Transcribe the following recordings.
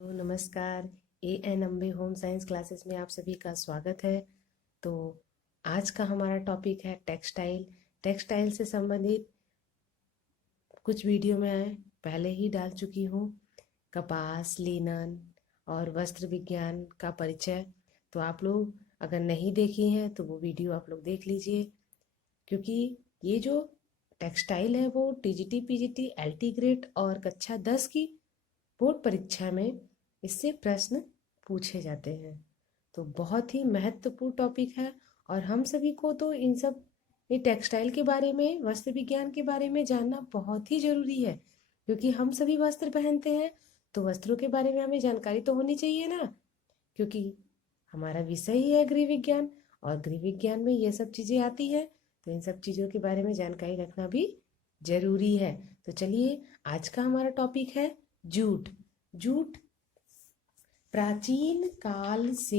तो नमस्कार। A N Ambe home science classes में आप सभी का स्वागत है। तो आज का हमारा टॉपिक है टेक्सटाइल। टेक्सटाइल से संबंधित कुछ वीडियो मैं पहले ही डाल चुकी हूँ। कपास, लिनन और वस्त्र विज्ञान का परिचय। तो आप लोग अगर नहीं देखी हैं तो वो वीडियो आप लोग देख लीजिए, क्योंकि ये जो टेक्सटाइल है वो टीजीटी, पीजीटी, एलटी ग्रेड और कक्षा 10 की बोर्ड परीक्षा में इससे प्रश्न पूछे जाते हैं। तो बहुत ही महत्वपूर्ण टॉपिक है और हम सभी को तो इन सब ये टेक्सटाइल के बारे में, वस्त्र विज्ञान के बारे में जानना बहुत ही ज़रूरी है, क्योंकि हम सभी वस्त्र पहनते हैं। तो वस्त्रों के बारे में हमें जानकारी तो होनी चाहिए ना, क्योंकि हमारा विषय ही है गृह विज्ञान और गृह विज्ञान में ये सब चीज़ें आती हैं। तो इन सब चीज़ों के बारे में जानकारी रखना भी जरूरी है। तो चलिए, आज का हमारा टॉपिक है जूट। जूट प्राचीन काल से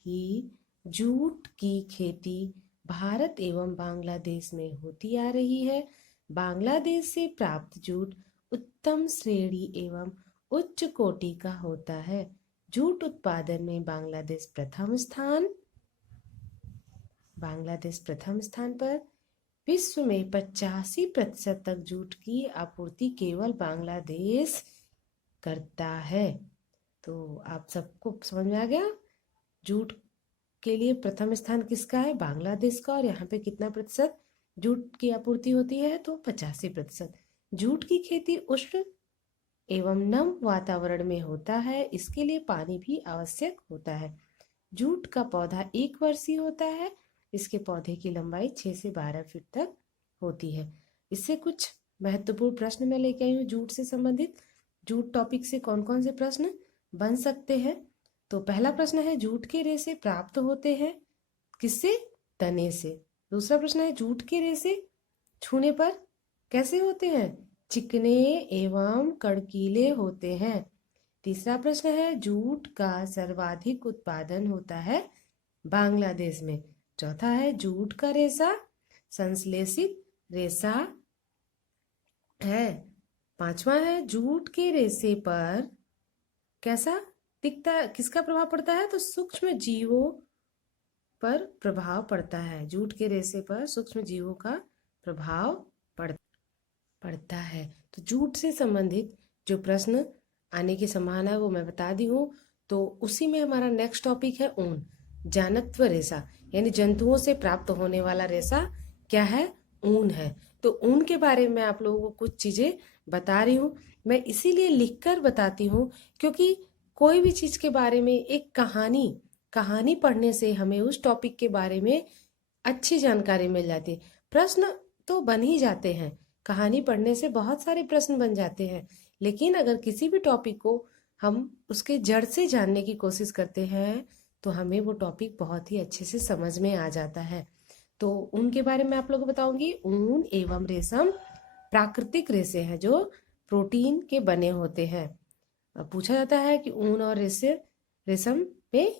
ही जूट की खेती भारत एवं बांग्लादेश में होती आ रही है। बांग्लादेश से प्राप्त जूट उत्तम श्रेणी एवं उच्च कोटि का होता है। जूट उत्पादन में बांग्लादेश प्रथम स्थान पर। विश्व में 85% तक जूट की आपूर्ति केवल बांग्लादेश करता है। तो आप सबको समझ में आ गया, जूट के लिए प्रथम स्थान किसका है? बांग्लादेश का। और यहाँ पे कितना प्रतिशत जूट की आपूर्ति होती है? तो 85%। जूट की खेती उष्ण एवं नम वातावरण में होता है, इसके लिए पानी भी आवश्यक होता है। जूट का पौधा 1 वर्षीय होता है। इसके पौधे की लंबाई 6 से 12 फीट तक होती है। इससे कुछ महत्वपूर्ण प्रश्न मैं लेके आई हूँ जूट से संबंधित। जूट टॉपिक से कौन कौन से प्रश्न बन सकते हैं? तो पहला प्रश्न है, जूट के रेशे प्राप्त होते हैं किससे? तने से। दूसरा प्रश्न है, जूट के रेशे छूने पर कैसे होते हैं? चिकने एवं कड़कीले होते हैं। तीसरा प्रश्न है, जूट का सर्वाधिक उत्पादन होता है बांग्लादेश में। चौथा है, जूट का रेशा संश्लेषित रेशा है। पांचवा है, जूट के रेशे पर कैसा दिखता, किसका प्रभाव पड़ता है? तो सूक्ष्म जीवों पर प्रभाव पड़ता है। जूट के रेशे पर सूक्ष्म जीवों का प्रभाव पड़ता है। तो जूट से संबंधित जो प्रश्न आने की संभावना है वो मैं बता दी हूँ। तो उसी में हमारा नेक्स्ट टॉपिक है ऊन। जानत्व रेशा यानी जंतुओं से प्राप्त होने वाला रेशा क्या है? ऊन है। तो ऊन के बारे में आप लोगों को कुछ चीजें बता रही हूँ। मैं इसीलिए लिखकर बताती हूँ, क्योंकि कोई भी चीज के बारे में एक कहानी पढ़ने से हमें उस टॉपिक के बारे में अच्छी जानकारी मिल जाती है। प्रश्न तो बन ही जाते हैं, कहानी पढ़ने से बहुत सारे प्रश्न बन जाते हैं, लेकिन अगर किसी भी टॉपिक को हम उसके जड़ से जानने की कोशिश करते हैं तो हमें वो टॉपिक बहुत ही अच्छे से समझ में आ जाता है। तो ऊन के बारे में आप लोगों को बताऊंगी। ऊन एवं रेशम प्राकृतिक रेशे हैं जो प्रोटीन के बने होते हैं। पूछा जाता है कि ऊन और रेशम में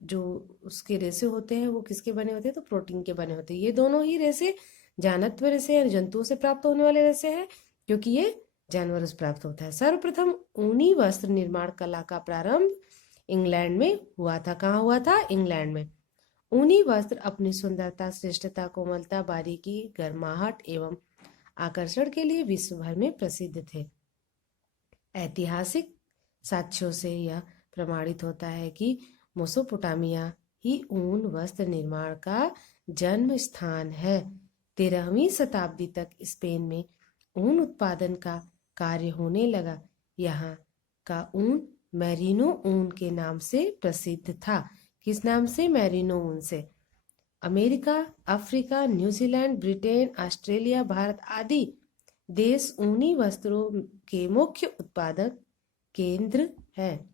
जो उसके रेशे होते हैं वो किसके बने होते हैं? तो प्रोटीन के बने होते हैं। ये दोनों ही रेशे जानत्व रेशे या जंतुओं से प्राप्त होने वाले रेशे हैं, क्योंकि ये जानवरों से प्राप्त होता है। सर्वप्रथम ऊनी वस्त्र निर्माण कला का प्रारंभ इंग्लैंड में हुआ था। कहाँ हुआ था? इंग्लैंड में। ऊनी वस्त्र अपनी सुंदरता, श्रेष्ठता, कोमलता, बारीकी, गर्माहट एवं आकर्षण के लिए विश्व भर में प्रसिद्ध थे। ऐतिहासिक साक्ष्यों से यह प्रमाणित होता है कि मेसोपोटामिया ही ऊन वस्त्र निर्माण का जन्म स्थान है। 13वीं शताब्दी तक स्पेन में ऊन उत्पादन का कार्य होने लगा। यहाँ का ऊन मैरिनो ऊन के नाम से प्रसिद्ध था। किस नाम से? मैरिनो ऊन से। America, Africa, New Zealand, Britain, Australia, Bharat आदि देश ऊनी वस्त्रों के मुख्य उत्पादक केंद्र है।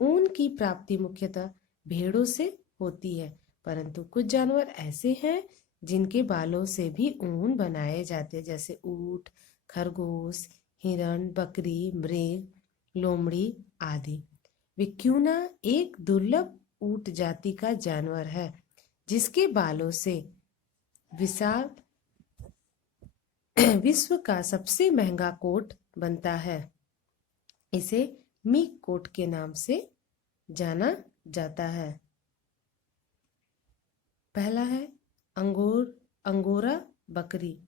ऊन की प्राप्ति मुख्यतः भेड़ों से होती है, परंतु कुछ जानवर ऐसे हैं जिनके बालों से भी ऊन बनाए जाते हैं, जैसे ऊंट, खरगोश, हिरण, बकरी, मृग, लोमड़ी आदि। विक्यूना एक दुर्लभ ऊंट जाति का जानवर है जिसके बालों से विशाल विश्व का सबसे महंगा कोट बनता है। इसे मिल्क कोट के नाम से जाना जाता है। पहला है अंगोरा बकरी।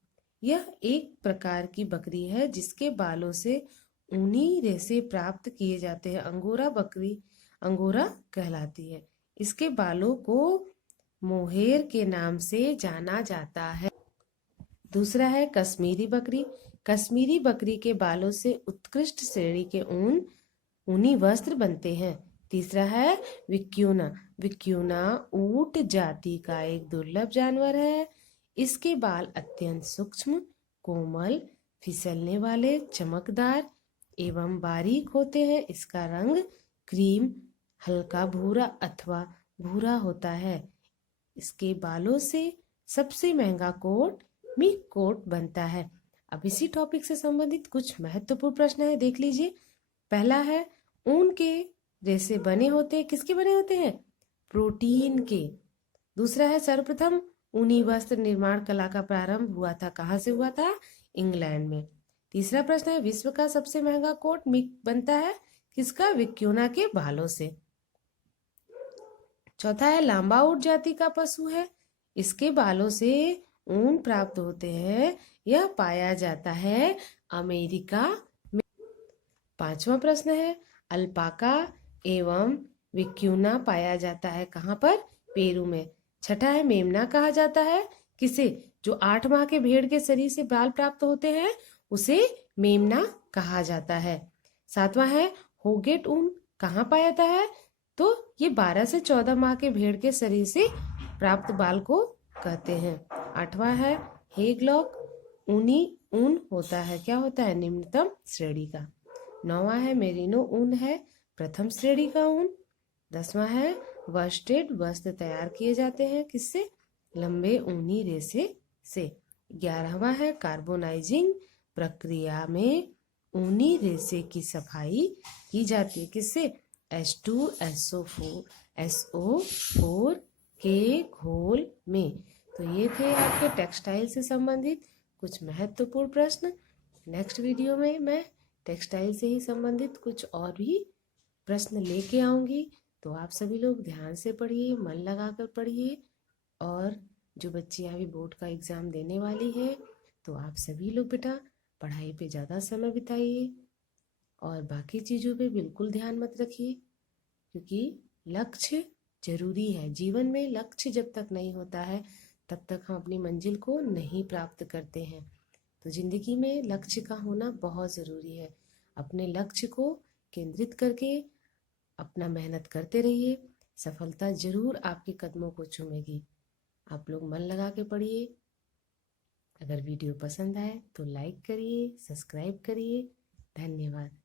यह एक प्रकार की बकरी है जिसके बालों से ऊनी रेशे प्राप्त किए जाते हैं। अंगोरा बकरी अंगोरा कहलाती है। इसके बालों को मोहेर के नाम से जाना जाता है। दूसरा है कश्मीरी बकरी। कश्मीरी बकरी के बालों से उत्कृष्ट श्रेणी के ऊनी वस्त्र बनते हैं। तीसरा है विक्यूना। विक्यूना ऊंट जाति का एक दुर्लभ जानवर है। इसके बाल अत्यंत सूक्ष्म, कोमल, फिसलने वाले, चमकदार एवं बारीक होते हैं। इसका रंग क्रीम, हल्का भूरा अथवा भूरा होता है। इसके बालों से सबसे महंगा कोट मिल्क कोट बनता है। अब इसी टॉपिक से संबंधित कुछ महत्वपूर्ण प्रश्न है, देख लीजिए। पहला है, ऊन के रेशे बने होते हैं, किसके बने होते हैं? प्रोटीन के। दूसरा है, सर्वप्रथम ऊनी वस्त्र निर्माण कला का प्रारंभ हुआ था, कहाँ से हुआ था? इंग्लैंड में। तीसरा प्रश्न है, विश्व का सबसे महंगा कोट बनता है किसका? विक्यूना के बालों से। चौथा है, लांबा ऊंट जाति का पशु है, इसके बालों से ऊन प्राप्त होते हैं। यह पाया जाता है अमेरिका में। पांचवा प्रश्न है, अल्पाका एवं विक्यूना पाया जाता है कहाँ पर? पेरू में। छठा है, मेमना कहा जाता है किसे? जो 8 माह के भेड़ के शरीर से बाल प्राप्त होते हैं उसे मेमना कहा जाता है। सातवां है, होगेट ऊन कहाँ पाया जाता है? तो ये 12 से 14 माह के भेड़ के शरीर से प्राप्त बाल को कहते हैं। आठवां है, हेगलॉक ऊनी ऊन होता है, क्या होता है? निम्नतम श्रेणी का। नौवां है, मेरिनो ऊन है प्रथम श्रेणी का ऊन। 10वां है, वर्स्टेड वस्त्र तैयार किए जाते हैं किससे? लंबे ऊनी रेशे से। 11वां है, कार्बोनाइजिंग प्रक्रिया में ऊनी रेशे की सफाई की जाती है किससे? H2SO4 के घोल में। तो ये थे आपके टेक्सटाइल से संबंधित कुछ महत्वपूर्ण प्रश्न। नेक्स्ट वीडियो में मैं टेक्सटाइल से ही संबंधित कुछ और भी प्रश्न लेके आऊँगी। तो आप सभी लोग ध्यान से पढ़िए, मन लगाकर पढ़िए। और जो बच्चियाँ अभी बोर्ड का एग्ज़ाम देने वाली है तो आप सभी लोग बेटा पढ़ाई पे ज़्यादा समय बिताइए और बाकी चीज़ों पे बिल्कुल ध्यान मत रखिए, क्योंकि लक्ष्य जरूरी है। जीवन में लक्ष्य जब तक नहीं होता है तब तक हम अपनी मंजिल को नहीं प्राप्त करते हैं। तो जिंदगी में लक्ष्य का होना बहुत ज़रूरी है। अपने लक्ष्य को केंद्रित करके अपना मेहनत करते रहिए, सफलता जरूर आपके कदमों को चूमेगी। आप लोग मन लगा के पढ़िए। अगर वीडियो पसंद आए तो लाइक करिए, सब्सक्राइब करिए। धन्यवाद।